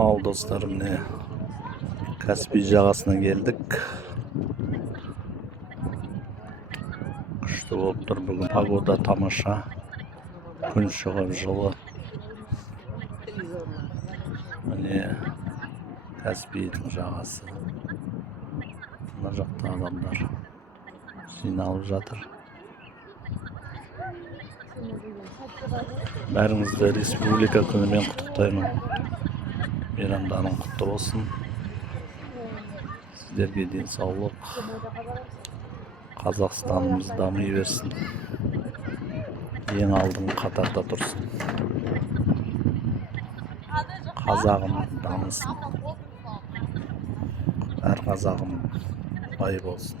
Al dostlarım, ne Kaspiy жағасына келдік. Күшті болып тұр бүгін. Погода тамаша. Күн шығып жылы. Міне Каспийдің жағасы. Мына жақта адамдар жиналып жатыр. Бәріңізді республика күнімен құттықтаймын. Мейрамдарың құтты болсын. Сіздерге денсаулық. Қазақстанымыз дами берсін. Ең алдыңғы қатарда тұрсын. Қазағым дамысын. Әр қазағым бай болсын.